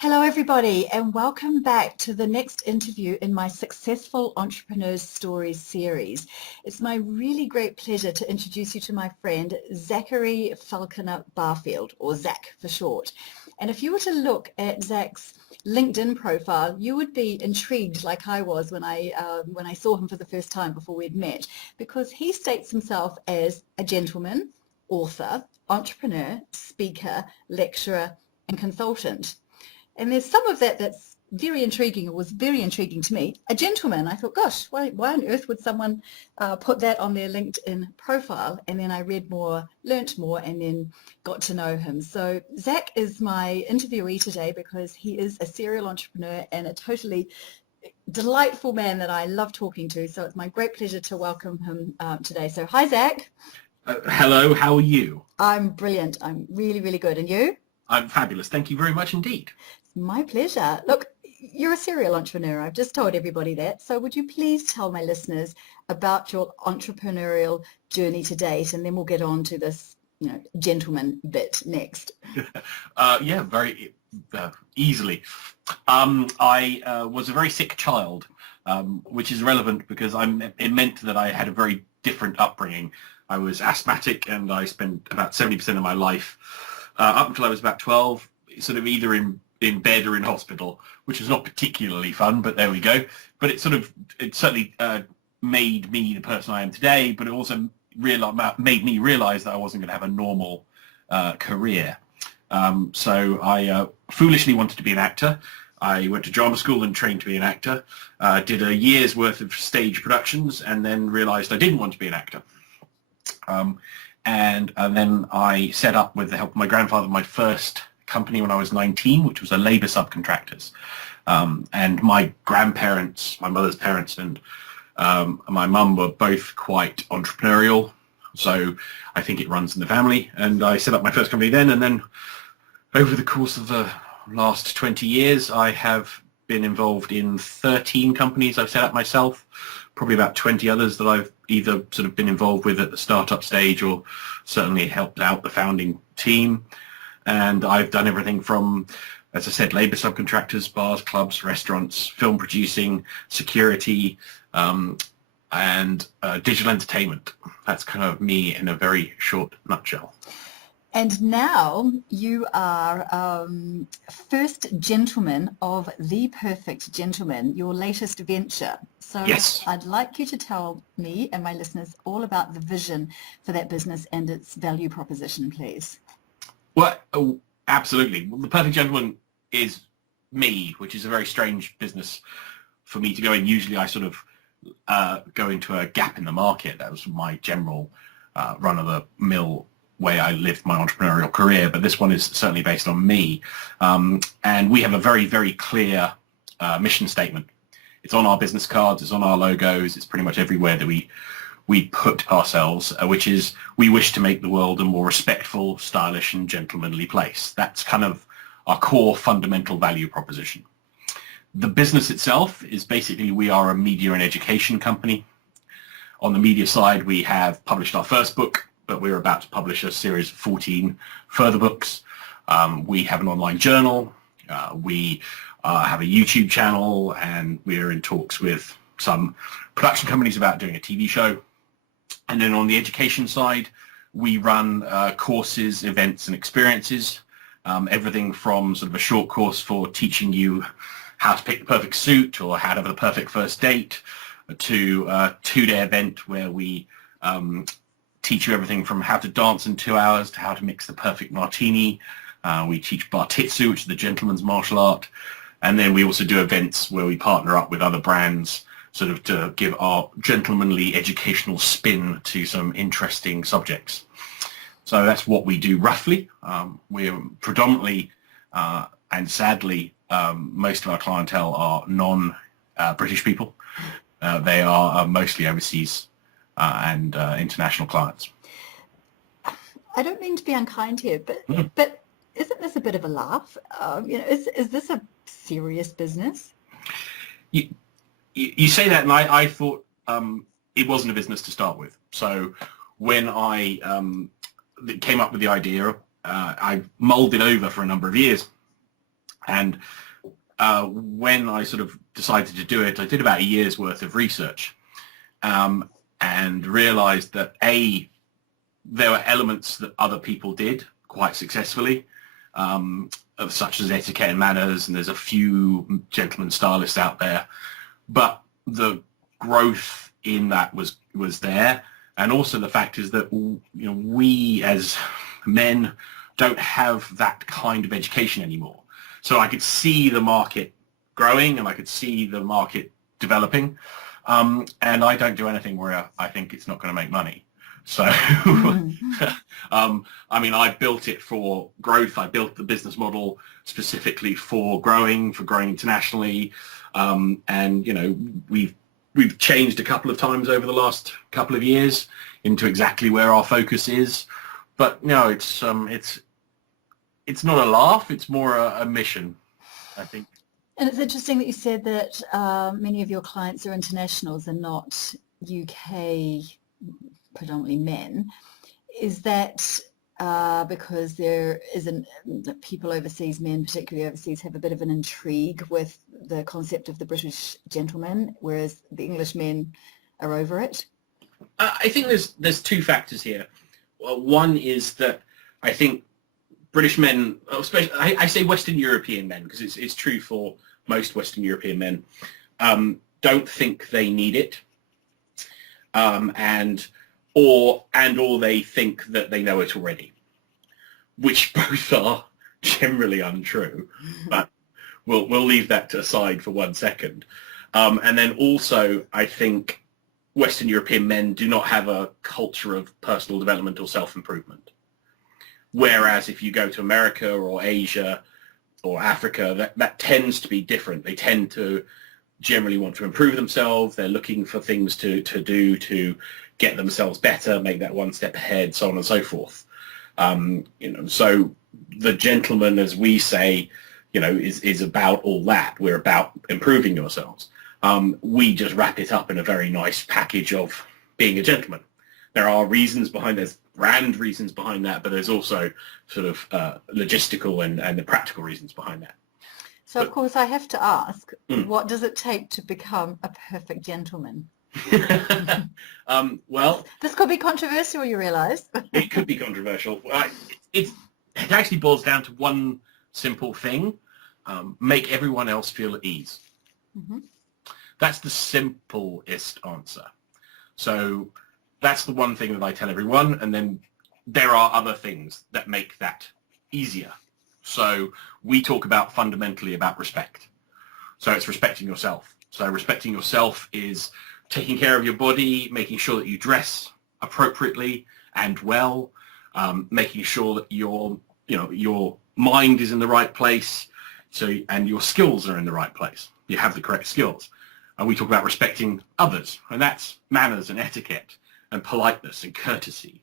Hello everybody and welcome back to the next interview in my Successful Entrepreneurs Stories series. It's my really great pleasure to introduce you to my friend Zacchary Falconer-Barfield, or Zach for short. And if you were to look at Zach's LinkedIn profile, you would be intrigued like I was when I saw him for the first time before we'd met, because he states himself as a gentleman, author, entrepreneur, speaker, lecturer and consultant. And there's some of that that's very intriguing, or was very intriguing to me. A gentleman, I thought, gosh, why on earth would someone put that on their LinkedIn profile? And then I read more, learnt more, and then got to know him. So Zach is my interviewee today because he is a serial entrepreneur and a totally delightful man that I love talking to. So it's my great pleasure to welcome him today. So hi, Zach. Hello, how are you? I'm brilliant. I'm really, really good. And you? I'm fabulous. Thank you very much indeed. My pleasure. Look, you're a serial entrepreneur. I've just told everybody that. So would you please tell my listeners about your entrepreneurial journey to date, and then we'll get on to this, gentleman bit next. Yeah, very easily. I was a very sick child, which is relevant because it meant that I had a very different upbringing. I was asthmatic, and I spent about 70% of my life up until I was about 12, sort of either in bed or in hospital, which was not particularly fun, but there we go. But it certainly made me the person I am today, but it also made me realize that I wasn't going to have a normal career. So I foolishly wanted to be an actor. I went to drama school and trained to be an actor, did a year's worth of stage productions, and then realized I didn't want to be an actor. And then I set up, with the help of my grandfather, my first company when I was 19, which was a labour subcontractors. And my grandparents, my mother's parents, and my mum were both quite entrepreneurial. So I think it runs in the family. And I set up my first company then. And then over the course of the last 20 years, I have been involved in 13 companies I've set up myself, probably about 20 others that I've either sort of been involved with at the startup stage or certainly helped out the founding team. And I've done everything from, as I said, labour subcontractors, bars, clubs, restaurants, film producing, security, and digital entertainment. That's kind of me in a very short nutshell. And now you are first gentleman of The Perfect Gentleman, your latest venture. So yes. I'd like you to tell me and my listeners all about the vision for that business and its value proposition, please. Well, absolutely. Well, The Perfect Gentleman is me, which is a very strange business for me to go in. Usually I sort of go into a gap in the market. That was my general run-of-the-mill way I lived my entrepreneurial career, but this one is certainly based on me. And we have a very, very clear mission statement. It's on our business cards, it's on our logos, it's pretty much everywhere that we put ourselves, which is we wish to make the world a more respectful, stylish and gentlemanly place. That's kind of our core fundamental value proposition. The business itself is basically, we are a media and education company. On the media side, we have published our first book, but we're about to publish a series of 14 further books. We have an online journal. We have a YouTube channel, and we're in talks with some production companies about doing a TV show. And then on the education side, we run courses, events and experiences, everything from sort of a short course for teaching you how to pick the perfect suit or how to have the perfect first date, to a 2-day event where we teach you everything from how to dance in 2 hours to how to mix the perfect martini. We teach bartitsu, which is the gentleman's martial art. And then we also do events where we partner up with other brands sort of to give our gentlemanly educational spin to some interesting subjects. So that's what we do roughly. We're predominantly, and sadly, most of our clientele are non-British people. They are mostly overseas and international clients. I don't mean to be unkind here, but isn't this a bit of a laugh? Is this a serious business? You say that, and I thought it wasn't a business to start with. So when I came up with the idea, I mulled it over for a number of years, And when I sort of decided to do it, I did about a year's worth of research, and realized that there were elements that other people did quite successfully, such as etiquette and manners, and there's a few gentleman stylists out there, but the growth in that was there. And also the fact is that, you know, we as men don't have that kind of education anymore. So I could see the market growing and I could see the market developing, and I don't do anything where I think it's not going to make money. So, I mean, I built it for growth. I built the business model specifically for growing internationally, and you know, we've changed a couple of times over the last couple of years into exactly where our focus is. But no, it's not a laugh. It's more a mission, I think. And it's interesting that you said that many of your clients are internationals and not UK, predominantly men. Is that because there isn't, people overseas, men particularly overseas, have a bit of an intrigue with the concept of the British gentleman, whereas the English men are over it? I think there's two factors here. Well, one is that I think British men, especially I say Western European men because it's true for most Western European men, don't think they need it, or they think that they know it already, which both are generally untrue. But we'll leave that aside for 1 second. And then also, I think Western European men do not have a culture of personal development or self-improvement. Whereas if you go to America or Asia or Africa, that tends to be different. They tend to generally want to improve themselves. They're looking for things to do to get themselves better, make that one step ahead, so on and so forth. You know, so the gentleman, as we say, you know, is about all that. We're about improving yourselves. We just wrap it up in a very nice package of being a gentleman. There are reasons behind, there's brand reasons behind that, but there's also sort of logistical and the practical reasons behind that. So, of course, I have to ask, what does it take to become a perfect gentleman? Well, this could be controversial, you realise. It could be controversial. It actually boils down to one simple thing: make everyone else feel at ease. Mm-hmm. That's the simplest answer. So that's the one thing that I tell everyone, and then there are other things that make that easier. So we talk about fundamentally about respect. So it's respecting yourself. So respecting yourself is taking care of your body, making sure that you dress appropriately and well, making sure that your mind is in the right place, and your skills are in the right place. You have the correct skills. And we talk about respecting others, and that's manners and etiquette and politeness and courtesy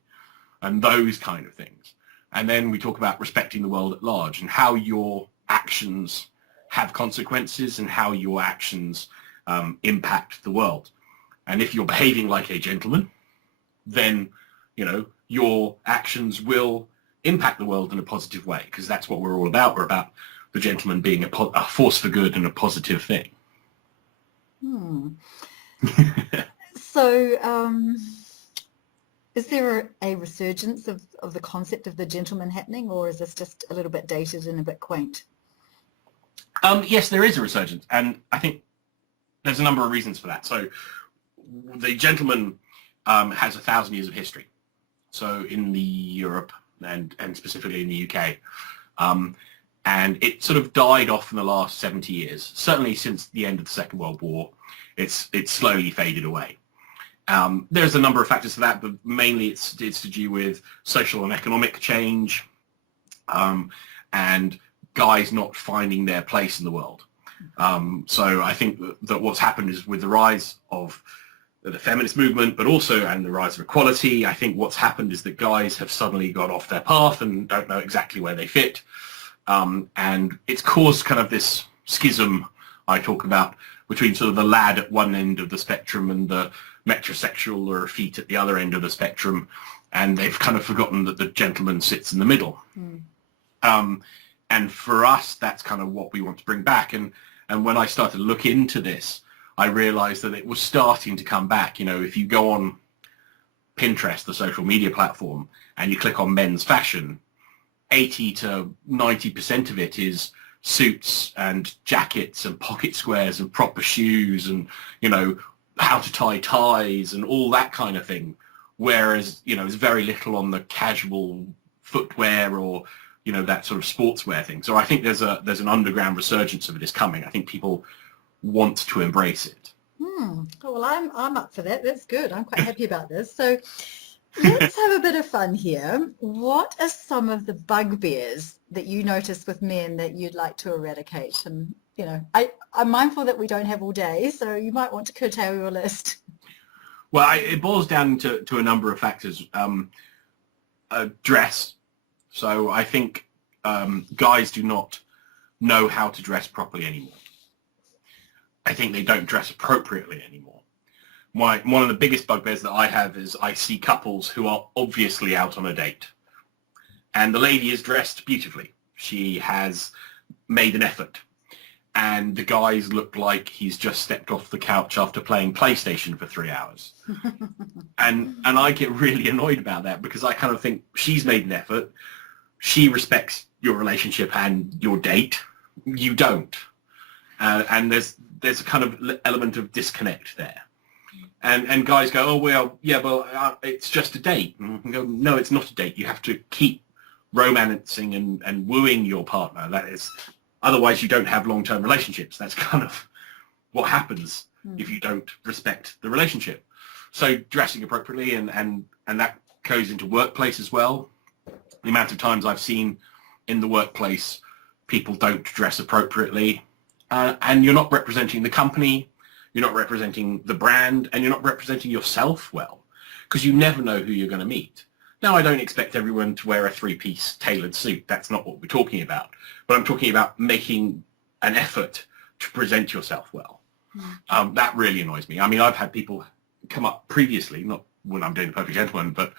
and those kind of things. And then we talk about respecting the world at large and how your actions have consequences and how your actions impact the world. And if you're behaving like a gentleman, then, you know, your actions will impact the world in a positive way, because that's what we're all about. We're about the gentleman being a force for good and a positive thing. So, is there a resurgence of the concept of the gentleman happening, or is this just a little bit dated and a bit quaint? Yes, there is a resurgence, and I think there's a number of reasons for that. So the gentleman has 1,000 years of history. So in the Europe and specifically in the UK, and it sort of died off in the last 70 years. Certainly since the end of the Second World War, it's slowly faded away. There's a number of factors for that, but mainly it's to do with social and economic change, and guys not finding their place in the world. So I think that what's happened is with the rise of the feminist movement, but also and the rise of equality, I think what's happened is that guys have suddenly got off their path and don't know exactly where they fit. And it's caused kind of this schism I talk about between sort of the lad at one end of the spectrum and the metrosexual or effete at the other end of the spectrum, and they've kind of forgotten that the gentleman sits in the middle. And for us, that's kind of what we want to bring back. And when I started to look into this, I realized that it was starting to come back. You know, if you go on Pinterest, the social media platform, and you click on men's fashion, 80 to 90% of it is suits and jackets and pocket squares and proper shoes and, you know, how to tie ties and all that kind of thing. Whereas, you know, there's very little on the casual footwear or, you know, that sort of sportswear thing. So I think there's an underground resurgence of it is coming. I think people want to embrace it. Oh, well, I'm up for that. That's good. I'm quite happy about this. So let's have a bit of fun here. What are some of the bugbears that you notice with men that you'd like to eradicate? And, you know, I'm mindful that we don't have all day, so you might want to curtail your list. Well, it boils down to a number of factors. Dress. So I think guys do not know how to dress properly anymore. I think they don't dress appropriately anymore. One of the biggest bugbears that I have is I see couples who are obviously out on a date. And the lady is dressed beautifully. She has made an effort. And the guys look like he's just stepped off the couch after playing PlayStation for 3 hours. And I get really annoyed about that because I kind of think she's made an effort. She respects your relationship and your date. You don't. And there's a kind of element of disconnect there. And guys go, oh, well, yeah, well, it's just a date. And I go, no, it's not a date. You have to keep romancing and wooing your partner. That is, otherwise you don't have long-term relationships. That's kind of what happens if you don't respect the relationship. So dressing appropriately, and that goes into workplace as well. The amount of times I've seen in the workplace people don't dress appropriately, and you're not representing the company, you're not representing the brand, and you're not representing yourself well, because you never know who you're going to meet. Now, I don't expect everyone to wear a three-piece tailored suit. That's not what we're talking about. But I'm talking about making an effort to present yourself well. That really annoys me. I mean, I've had people come up previously, not when I'm doing The Perfect Gentleman, but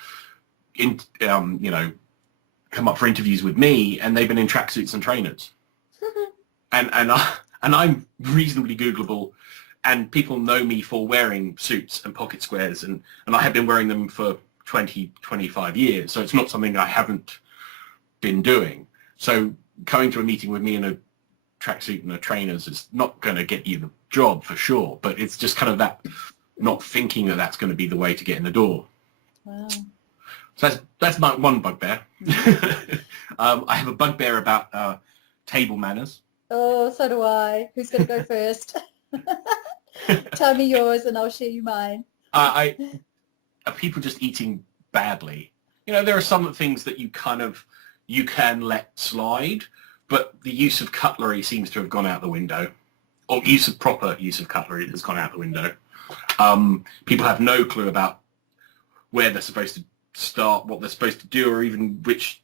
in you know, come up for interviews with me, and they've been in tracksuits and trainers. and I'm reasonably Googleable, and people know me for wearing suits and pocket squares, and I have been wearing them for 20, 25 years, so it's not something I haven't been doing. So coming to a meeting with me in a tracksuit and a trainers is not going to get you the job for sure, but it's just kind of that not thinking that that's going to be the way to get in the door. Wow. So that's my one bugbear. I have a bugbear about table manners. Oh, so do I. Who's going to go first? Tell me yours and I'll share you mine. Are people just eating badly? You know, there are some things that you can let slide, but the use of cutlery seems to have gone out the window, or proper use of cutlery has gone out the window. People have no clue about where they're supposed to start, what they're supposed to do, or even which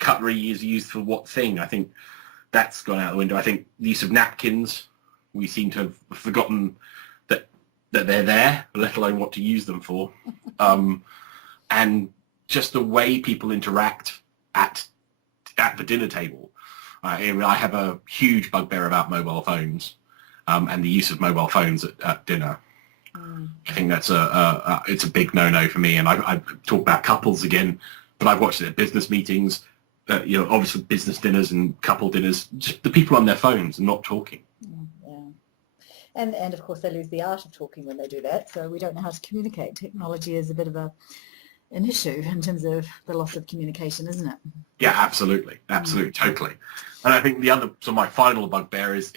cutlery is used for what thing. I think that's gone out the window. I think the use of napkins, we seem to have forgotten that they're there, let alone what to use them for. And just the way people interact at the dinner table. I have a huge bugbear about mobile phones and the use of mobile phones at dinner. I think that's it's a big no-no for me. And I talk about couples again, but I've watched it at business meetings, you know, obviously business dinners and couple dinners, just the people on their phones and not talking. Yeah. And of course they lose the art of talking when they do that, so we don't know how to communicate. Technology is a bit of an issue in terms of the loss of communication, isn't it? Yeah, absolutely, totally. And I think the other, so my final bugbear is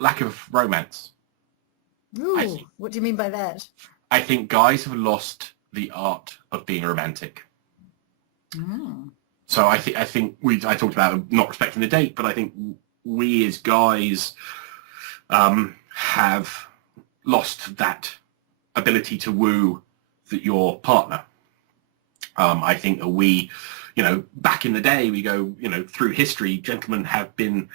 lack of romance. Ooh, what do you mean by that? I think guys have lost the art of being romantic. So I think I talked about not respecting the date, but I think we as guys have lost that ability to woo your partner. I think that we, you know, back in the day, we go, you know, through history, gentlemen have been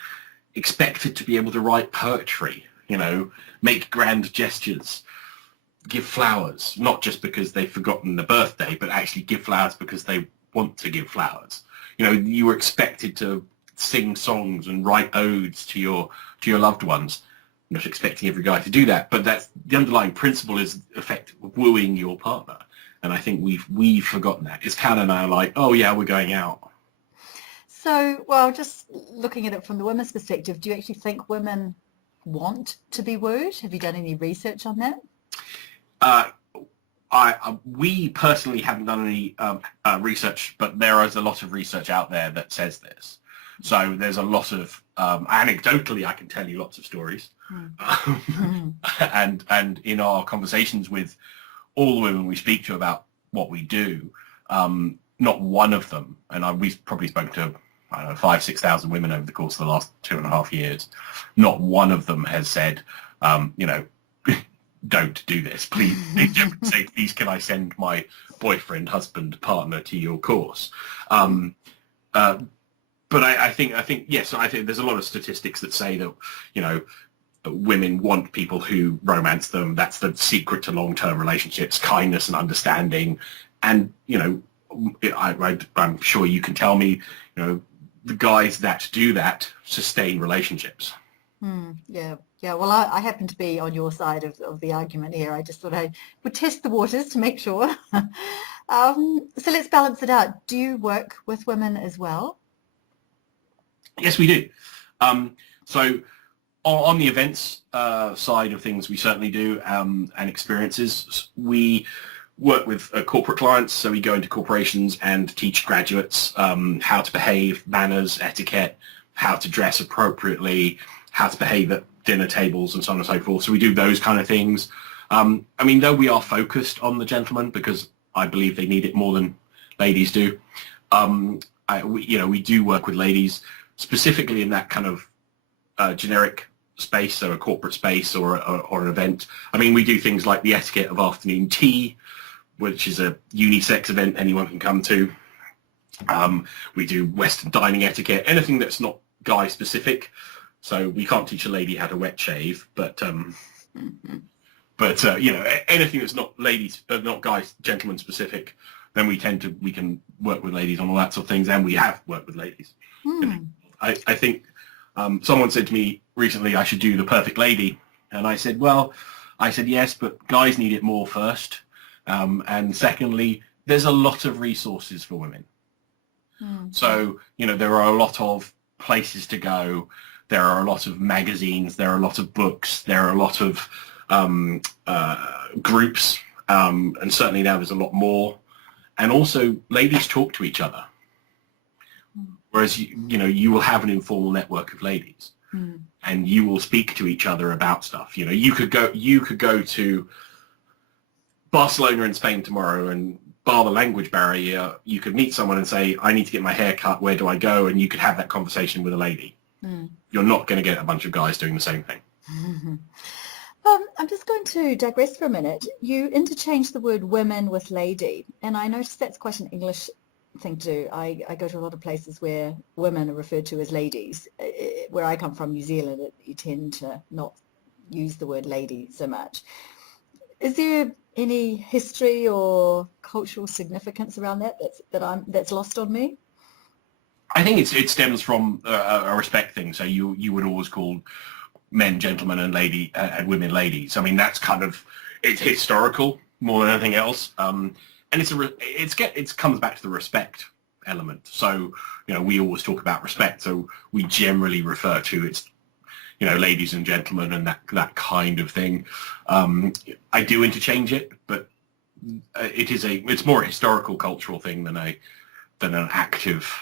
expected to be able to write poetry, you know, make grand gestures, give flowers, not just because they've forgotten the birthday, but actually give flowers because they want to give flowers. You you were expected to sing songs and write odes to your loved ones. I'm not expecting every guy to do that, but that's the underlying principle is effect of wooing your partner. And I think we've forgotten that. It's Cal and I are like, oh yeah, we're going out. So, well, just looking at it from the women's perspective, do you actually think women want to be wooed? Have you done any research on that? We personally haven't done any research, but there is a lot of research out there that says this. So there's a lot of anecdotally, I can tell you lots of stories, and in our conversations with all the women we speak to about what we do, not one of them, and we've probably spoken to 5,000-6,000 women over the course of the last 2.5 years, not one of them has said, don't do this. Please, they don't say, please, can I send my boyfriend, husband, partner to your course? But I think yes, I think there's a lot of statistics that say that, women want people who romance them. That's the secret to long-term relationships, kindness and understanding. And, I'm sure you can tell me, the guys that do that sustain relationships. Yeah. Well, I happen to be on your side of the argument here. I just thought I would test the waters to make sure. So let's balance it out. Do you work with women as well? Yes, we do. So on the events side of things, we certainly do, and experiences. We work with corporate clients, so we go into corporations and teach graduates how to behave, manners, etiquette, how to dress appropriately, how to behave at dinner tables, and so on and so forth. So we do those kind of things. Though we are focused on the gentlemen, because I believe they need it more than ladies do, we do work with ladies specifically in that kind of generic space, so a corporate space or an event. We do things like the etiquette of afternoon tea, which is a unisex event anyone can come to. We do Western dining etiquette, anything that's not guy specific. So we can't teach a lady how to wet shave, but anything that's not ladies, not guys, gentlemen specific, then we can work with ladies on all that sort of things, and we have worked with ladies. I think someone said to me recently I should do the perfect lady, and I said yes, but guys need it more first, and secondly, there's a lot of resources for women. So there are a lot of places to go. There are a lot of magazines, there are a lot of books, there are a lot of groups, and certainly now there's a lot more. And also, ladies talk to each other. Whereas, you will have an informal network of ladies, and you will speak to each other about stuff. You could go to Barcelona in Spain tomorrow, and bar the language barrier, you could meet someone and say, I need to get my hair cut, where do I go? And you could have that conversation with a lady. You're not going to get a bunch of guys doing the same thing. I'm just going to digress for a minute. You interchange the word women with lady, and I noticed that's quite an English thing to do. I go to a lot of places where women are referred to as ladies. Where I come from, New Zealand, you tend to not use the word lady so much. Is there any history or cultural significance around that's lost on me? I think it stems from a respect thing. So you would always call men gentlemen and women ladies. That's it's historical more than anything else. And it comes back to the respect element. So we always talk about respect. So we generally refer to it's ladies and gentlemen and that kind of thing. I do interchange it, but it's more a historical cultural thing than an active.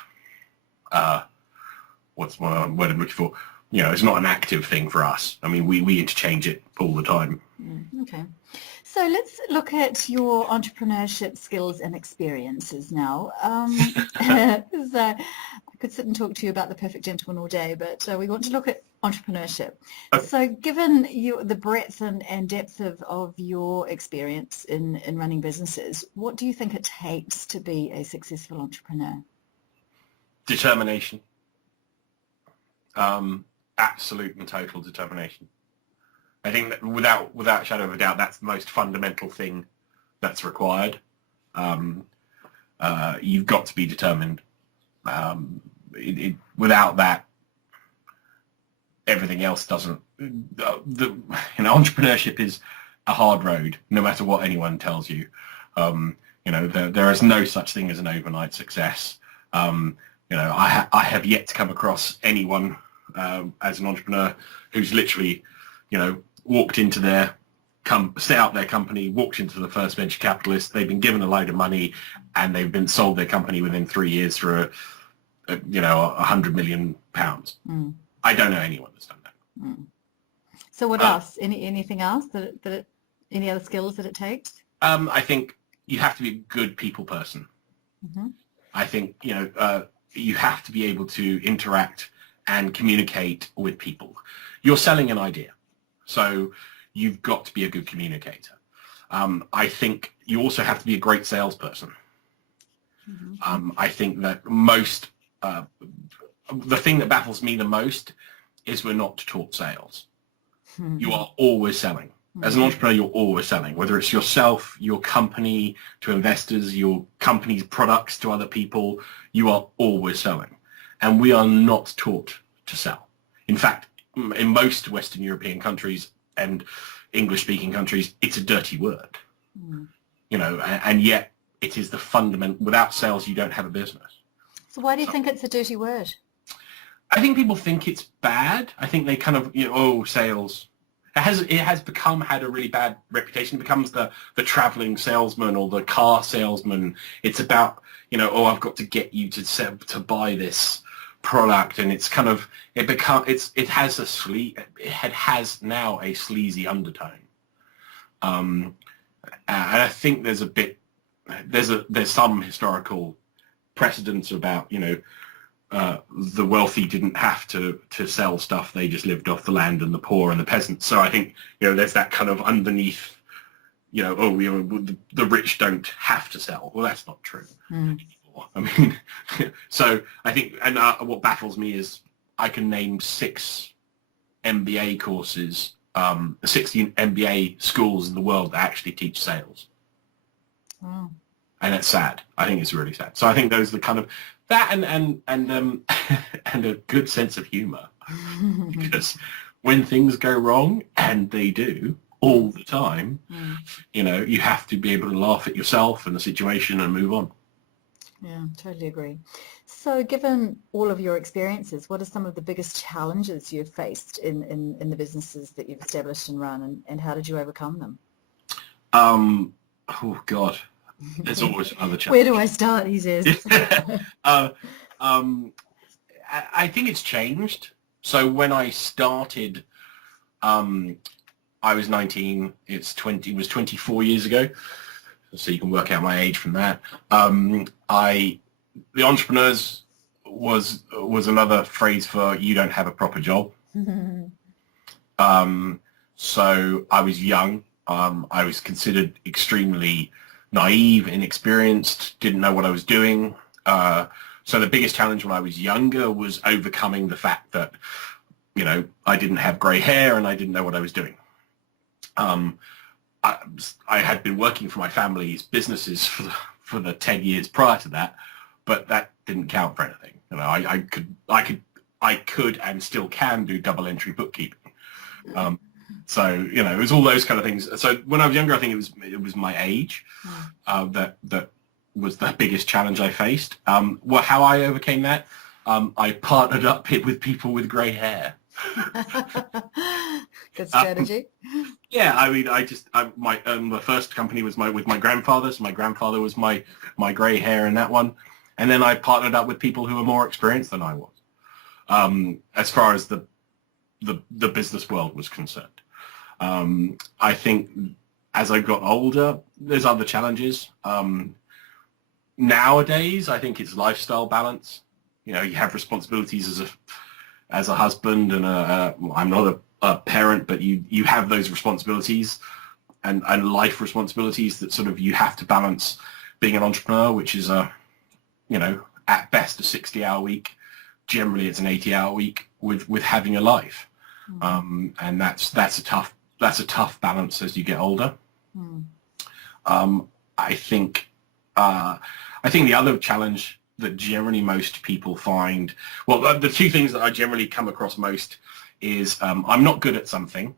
What's my word I'm looking for? It's not an active thing for us. We interchange it all the time. Okay. So let's look at your entrepreneurship skills and experiences now. I could sit and talk to you about the perfect gentleman all day, but we want to look at entrepreneurship. Okay. So given the breadth and depth of your experience in running businesses, what do you think it takes to be a successful entrepreneur? Determination. Absolute and total determination. I think that without a shadow of a doubt, that's the most fundamental thing that's required. You've got to be determined. Without that, everything else doesn't. Entrepreneurship is a hard road, no matter what anyone tells you. There is no such thing as an overnight success. I have yet to come across anyone as an entrepreneur who's literally, walked into set up their company, walked into the first venture capitalist, they've been given a load of money, and they've been sold their company within 3 years for £100 million. I don't know anyone that's done that. So what else? Anything else any other skills that it takes? I think you have to be a good people person. I think you have to be able to interact and communicate with people. You're selling an idea, so you've got to be a good communicator. I think you also have to be a great salesperson. I think that the thing that baffles me the most is we're not taught sales. You are always selling. As an entrepreneur, you're always selling, whether it's yourself, your company to investors, your company's products to other people, you are always selling. And we are not taught to sell. In fact, in most Western European countries and English-speaking countries, it's a dirty word. And yet it is the fundament. Without sales, you don't have a business. So why do you think it's a dirty word? I think people think it's bad. I think they kind of, sales. It has had a really bad reputation. It becomes the traveling salesman or the car salesman. It's about, I've got to get you to buy this product, and it's kind of it has now a sleazy undertone. And I think there's some historical precedents about the wealthy didn't have to sell stuff; they just lived off the land, and the poor and the peasants. So I think there's that kind of underneath, the rich don't have to sell. Well, that's not true. I mean, so I think, and what baffles me is I can name 6 MBA courses, 16 MBA schools in the world that actually teach sales. Wow. And it's sad. I think it's really sad. So I think those are the kind of that and a good sense of humor, because when things go wrong, and they do all the time, you have to be able to laugh at yourself and the situation and move on. Yeah, totally agree. So given all of your experiences, what are some of the biggest challenges you've faced in the businesses that you've established and run, and how did you overcome them? Oh God, there's always another challenge. Where do I start, he says. I think it's changed. So when I started, I was 19. It was 24 years ago. So you can work out my age from that. The entrepreneurs was another phrase for you don't have a proper job. So I was young. I was considered extremely naive, inexperienced, didn't know what I was doing. So the biggest challenge when I was younger was overcoming the fact that, I didn't have grey hair and I didn't know what I was doing. I had been working for my family's businesses for the 10 years prior to that, but that didn't count for anything. I could and still can do double entry bookkeeping. So it was all those kind of things. So when I was younger, I think it was my age that was the biggest challenge I faced. How I overcame that, I partnered up with people with grey hair. Good strategy. Yeah, I mean, my first company was with my grandfather. So my grandfather was my grey hair in that one, and then I partnered up with people who were more experienced than I was, as far as the business world was concerned. I think as I got older, there's other challenges. Nowadays, I think it's lifestyle balance. You have responsibilities as a husband, and I'm not a parent, but you have those responsibilities and life responsibilities that sort of you have to balance being an entrepreneur, which is at best a 60-hour week. Generally, it's an 80-hour week with having a life, and that's a tough balance as you get older. I think the other challenge that generally most people find, well, the two things that I generally come across most is I'm not good at something.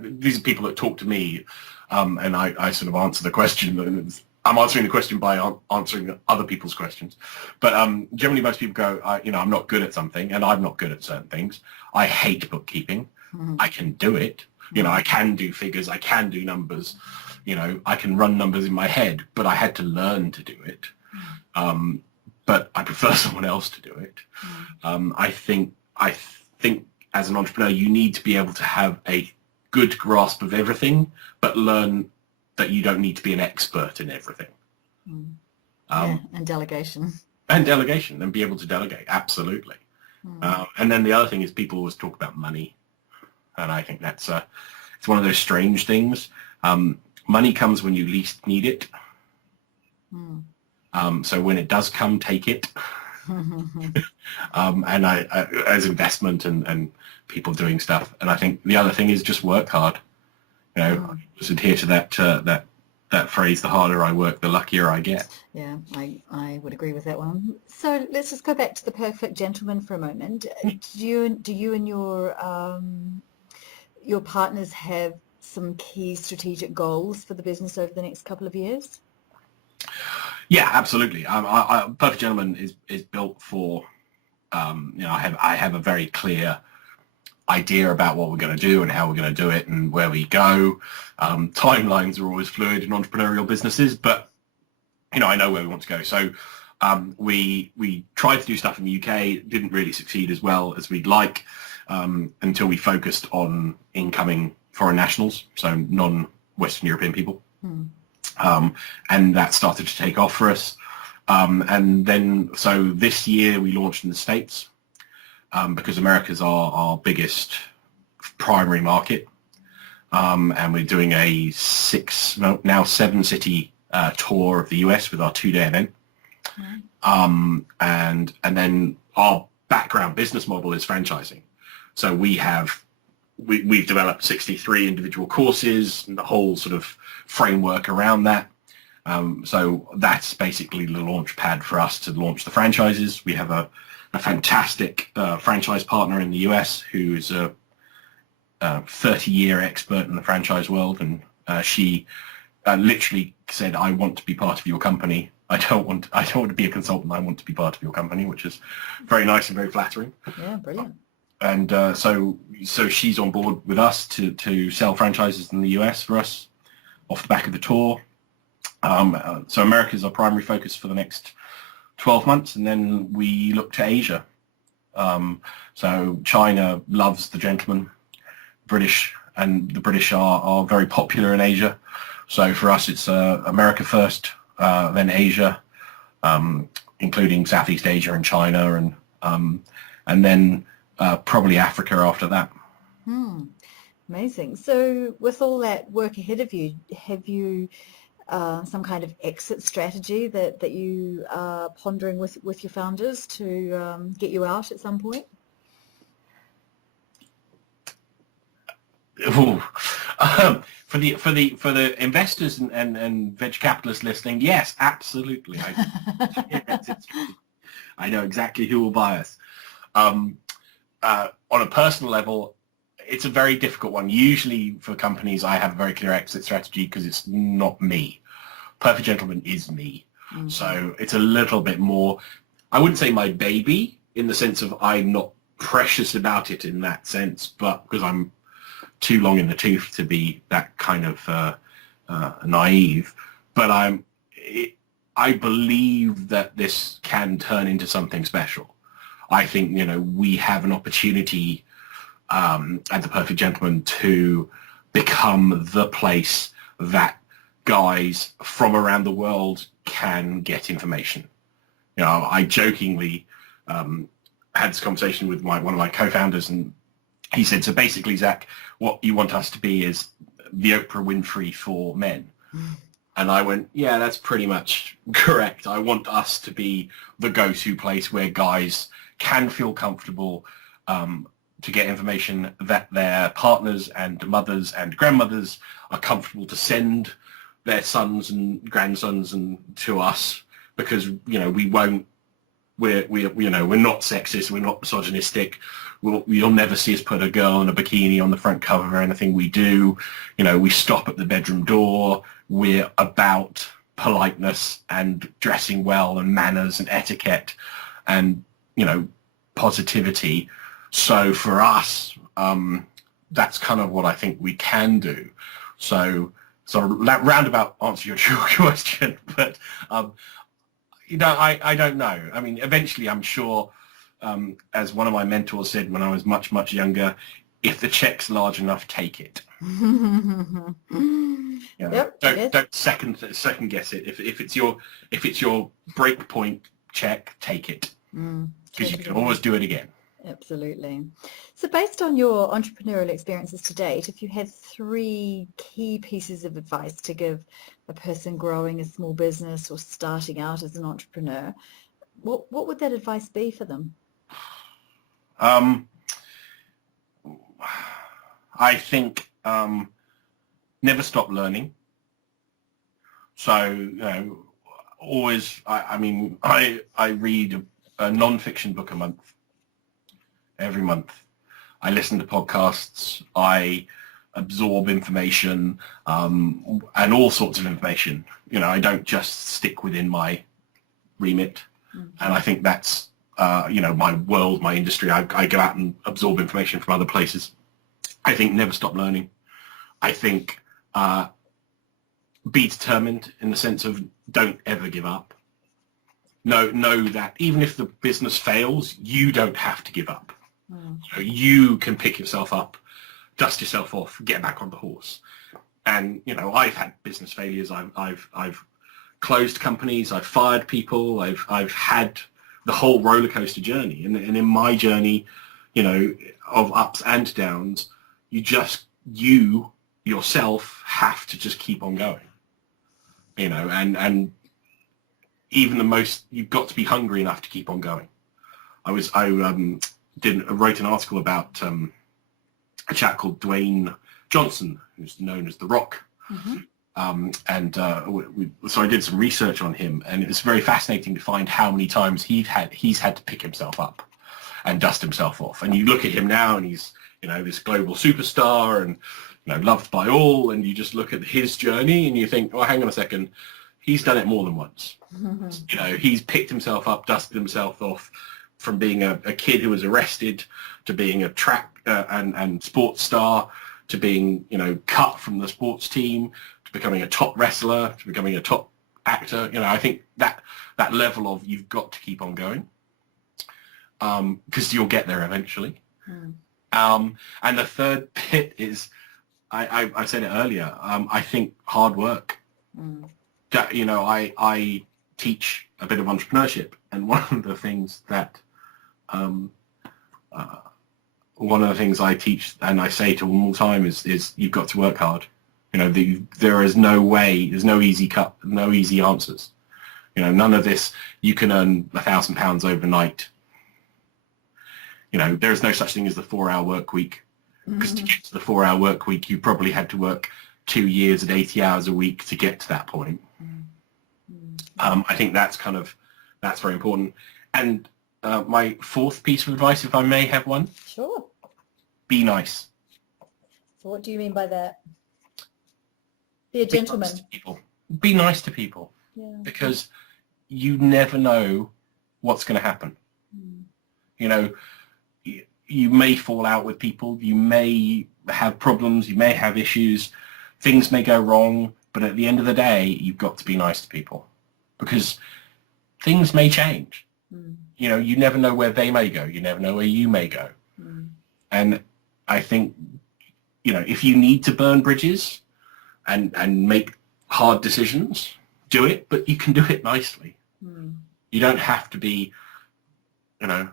These are people that talk to me, and I sort of answer the question. I'm answering the question by answering other people's questions. But generally most people go, I'm not good at something, and I'm not good at certain things. I hate bookkeeping. Mm-hmm. I can do it. I can do figures. I can do numbers. I can run numbers in my head, but I had to learn to do it. But I prefer someone else to do it. I think as an entrepreneur, you need to be able to have a good grasp of everything, but learn that you don't need to be an expert in everything. And delegation. And be able to delegate, absolutely. And then the other thing is people always talk about money. And I think that's it's one of those strange things. Money comes when you least need it. So when it does come, take it. And I as investment and people doing stuff. And I think the other thing is just work hard. Just adhere to that phrase, the harder I work, the luckier I get. Yeah, I would agree with that one. So let's just go back to the perfect gentleman for a moment. Do you and your partners have some key strategic goals for the business over the next couple of years? Yeah, absolutely. Perfect Gentleman is built for, I have a very clear idea about what we're going to do and how we're going to do it and where we go. Timelines are always fluid in entrepreneurial businesses, but, I know where we want to go. So we tried to do stuff in the UK, didn't really succeed as well as we'd like until we focused on incoming foreign nationals, so non-Western European people. And that started to take off for us. And then, so this year we launched in the States because America's our biggest primary market. And we're doing a 7-city tour of the US with our 2-day event. And then our background business model is franchising. So we've developed 63 individual courses and the whole sort of framework around that. So that's basically the launch pad for us to launch the franchises. We have a fantastic franchise partner in the US who is a 30-year expert in the franchise world, and she literally said, "I want to be part of your company. I don't want to be a consultant. I want to be part of your company," which is very nice and very flattering. Yeah, brilliant. And so she's on board with us to sell franchises in the US for us off the back of the tour. So America is our primary focus for the next 12 months, and then we look to Asia. So China loves the gentleman. The British are very popular in Asia. So for us, it's America first, then Asia, including Southeast Asia and China, and then probably Africa after that. Amazing. So with all that work ahead of you, have you some kind of exit strategy that you are pondering with your founders to get you out at some point? For the investors and venture capitalists listening, yes, absolutely. I know exactly who will buy us. On a personal level, it's a very difficult one. Usually for companies, I have a very clear exit strategy because it's not me. Perfect Gentleman is me. Mm-hmm. So it's a little bit more, I wouldn't say my baby in the sense of I'm not precious about it in that sense, but because I'm too long in the tooth to be that kind of naive. But I believe that this can turn into something special. I think, we have an opportunity at the Perfect Gentleman to become the place that guys from around the world can get information. I jokingly had this conversation with one of my co-founders, and he said, so basically, Zach, what you want us to be is the Oprah Winfrey for men. And I went, yeah, that's pretty much correct. I want us to be the go-to place where guys can feel comfortable to get information that their partners and mothers and grandmothers are comfortable to send their sons and grandsons and to us, because we won't we're not sexist, we're not misogynistic. You'll never see us put a girl in a bikini on the front cover of anything we do. We stop at the bedroom door. We're about politeness and dressing well and manners and etiquette and, positivity. So for us, that's kind of what I think we can do. So roundabout answer your question, but I don't know. I mean, eventually, I'm sure, as one of my mentors said when I was much, much younger, if the check's large enough, take it. Yep, don't second guess it. If it's your break point check, take it, because you can always do it again. Absolutely. So based on your entrepreneurial experiences to date, if you had 3 key pieces of advice to give a person growing a small business or starting out as an entrepreneur, what would that advice be for them? I think never stop learning. So, always, I read a non-fiction book a month. Every month. I listen to podcasts, I absorb information, and all sorts of information. I don't just stick within my remit. And I think that's, my world, my industry. I go out and absorb information from other places. I think never stop learning. I think be determined in the sense of don't ever give up. Know that even if the business fails, you don't have to give up. You can pick yourself up, dust yourself off, get back on the horse. And I've had business failures. I've closed companies. I've fired people. I've had the whole roller coaster journey. And in my journey, of ups and downs, you yourself have to just keep on going. And even the most, you've got to be hungry enough to keep on going. I wrote an article about a chap called Dwayne Johnson, who's known as The Rock. So I did some research on him, and it was very fascinating to find how many times he's had to pick himself up and dust himself off. And you look at him now, and he's this global superstar and loved by all. And you just look at his journey, and you think, oh, hang on a second, he's done it more than once. He's picked himself up, dusted himself off, from being a kid who was arrested to being a track and sports star to being, cut from the sports team to becoming a top wrestler to becoming a top actor. I think that level of you've got to keep on going because you'll get there eventually. And the third bit is, I said it earlier, I think hard work. I teach a bit of entrepreneurship, and one of the things I teach and I say to them all the time is you've got to work hard. There is no way, there's no easy cut, no easy answers. None of this, you can earn £1,000 overnight. There is no such thing as the 4-hour work week, because to get to the 4-hour work week, you probably had to work 2 years at 80 hours a week to get to that point. I think that's very important. And my 4th piece of advice, if I may have one. Sure. Be nice. So what do you mean by that? Be a gentleman. Be nice to people. Yeah. Because you never know what's going to happen. You may fall out with people. You may have problems. You may have issues. Things may go wrong. But at the end of the day, you've got to be nice to people, because things may change. You never know where they may go. You never know where you may go. And I think, if you need to burn bridges and make hard decisions, do it, but you can do it nicely. You don't have to be, a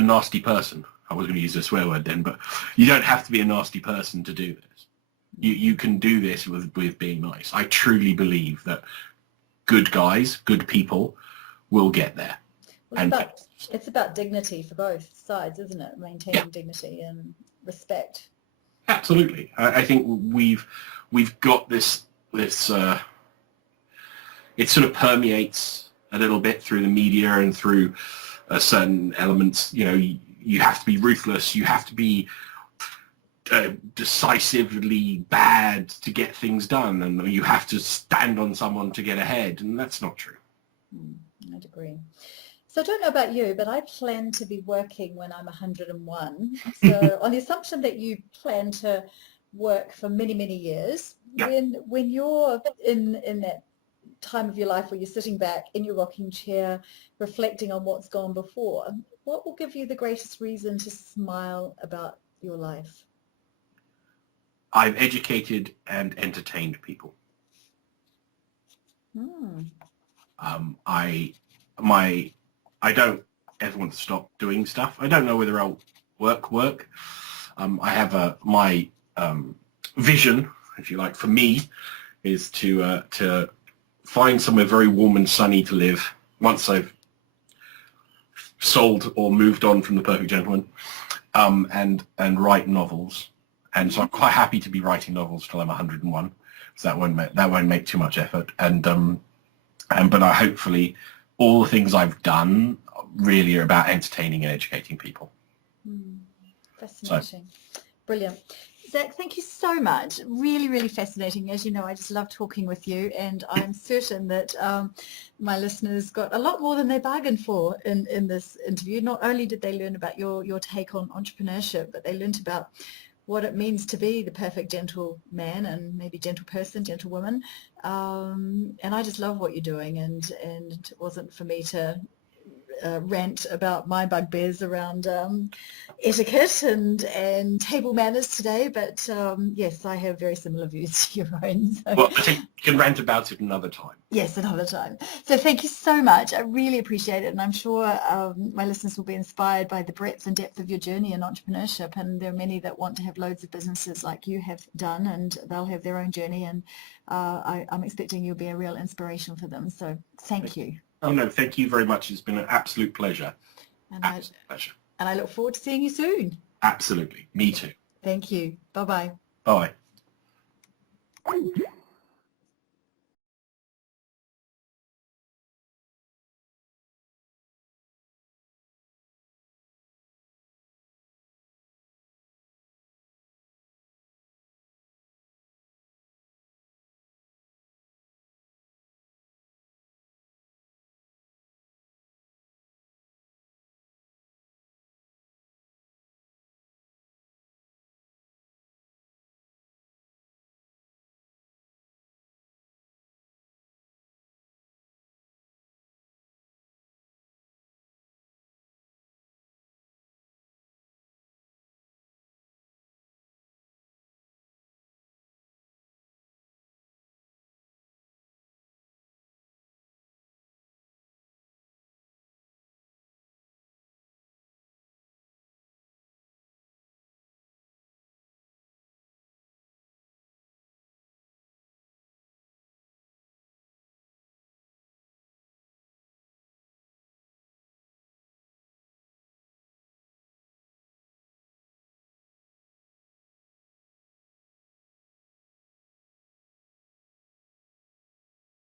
nasty person. I was going to use a swear word then, but you don't have to be a nasty person to do this. You can do this with being nice. I truly believe that good guys, good people will get there. Well, it's about dignity for both sides, isn't it? Maintaining dignity and respect. Absolutely. I think we've got this it sort of permeates a little bit through the media and through certain elements. You know, you have to be ruthless. You have to be decisively bad to get things done, and you have to stand on someone to get ahead, and that's not true. I'd agree. So I don't know about you, but I plan to be working when I'm 101. So on the assumption that you plan to work for many, many years, Yeah. when you're in that time of your life where you're sitting back in your rocking chair, reflecting on what's gone before, what will give you the greatest reason to smile about your life? I've educated and entertained people. I don't ever want to stop doing stuff. I don't know whether I'll work. I have my vision, if you like, for me, is to find somewhere very warm and sunny to live once I've sold or moved on from The Perfect Gentleman, and write novels. And so I'm quite happy to be writing novels till I'm 101. So that won't make too much effort. But I hopefully all the things I've done really are about entertaining and educating people. Fascinating. So. Brilliant. Zach, thank you so much. Really, really fascinating. As you know, I just love talking with you, and I'm certain that my listeners got a lot more than they bargained for in this interview. Not only did they learn about your take on entrepreneurship, but they learned about what it means to be the perfect gentleman and maybe gentle person, gentle woman. And I just love what you're doing, and it wasn't for me to rant about my bugbears around etiquette and table manners today, but yes, I have very similar views to your own. So. Well, I think you can rant about it another time. Yes, another time. So thank you so much. I really appreciate it, and I'm sure my listeners will be inspired by the breadth and depth of your journey in entrepreneurship, and there are many that want to have loads of businesses like you have done, and they'll have their own journey, and I'm expecting you'll be a real inspiration for them. So thank you. Oh, no, thank you very much. It's been an absolute pleasure. Pleasure. And I look forward to seeing you soon. Absolutely. Me too. Thank you. Bye-bye. Bye.